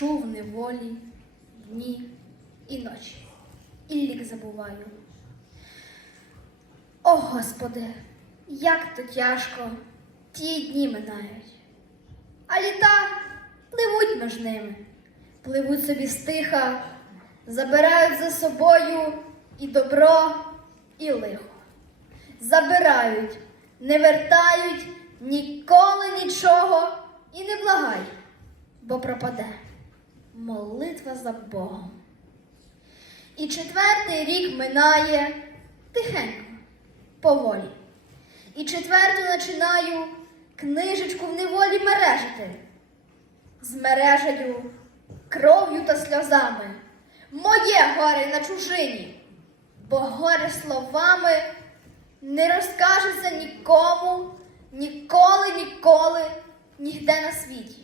в неволі, дні і ночі, і лік забуваю. О, Господи, як то тяжко. Ті дні минають, а літа пливуть між ними, пливуть собі стиха, забирають за собою і добро, і лихо. Забирають, не вертають ніколи нічого і не благай, бо пропаде молитва за Богом. І четвертий рік минає тихенько, поволі. І четверту починаю книжечку в неволі мережити. З мережею, кров'ю та сльозами. Моє горе на чужині, бо горе словами не розкажеться нікому, ніколи, ніколи, нігде на світі.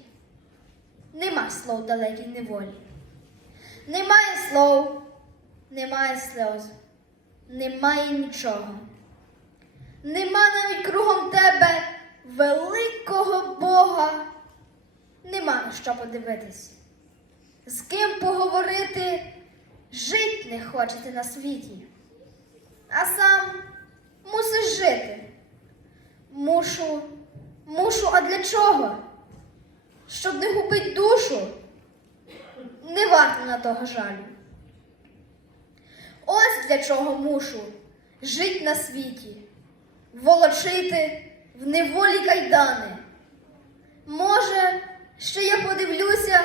Нема слов далекій неволі. Немає слов, немає сльоз, немає нічого. Нема навіть кругом тебе великого Бога. Нема на що подивитись. З ким поговорити жить не хочете на світі, а сам мусиш жити. Мушу, мушу, а для чого? Щоб не губить душу, не варто на того жалю. Ось для чого мушу жить на світі, волочити в неволі кайдани. Може, ще я подивлюся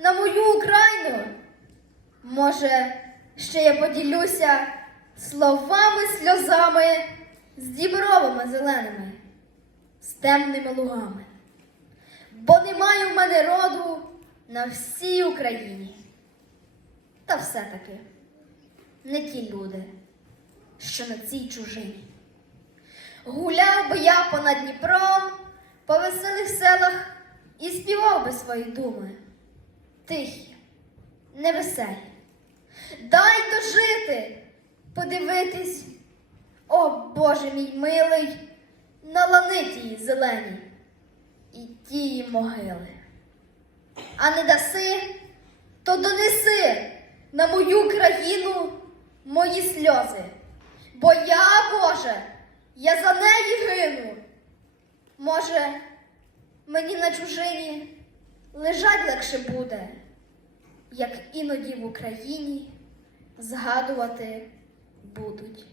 на мою Україну? Може, ще я поділюся словами, сльозами з дібровими зеленими, з темними лугами. Бо немає в мене роду на всій Україні. Та все-таки не ті люди, що на цій чужині. Гуляв би я понад Дніпром по веселих селах і співав би свої думи. Тихі, невеселі. Дай дожити, подивитись, о Боже мій милий, на ланитії зелені і тії могили. А не даси, то донеси на мою країну мої сльози. Бо я, Боже, я за неї гину. Може, мені на чужині лежать легше буде, як іноді в Україні згадувати будуть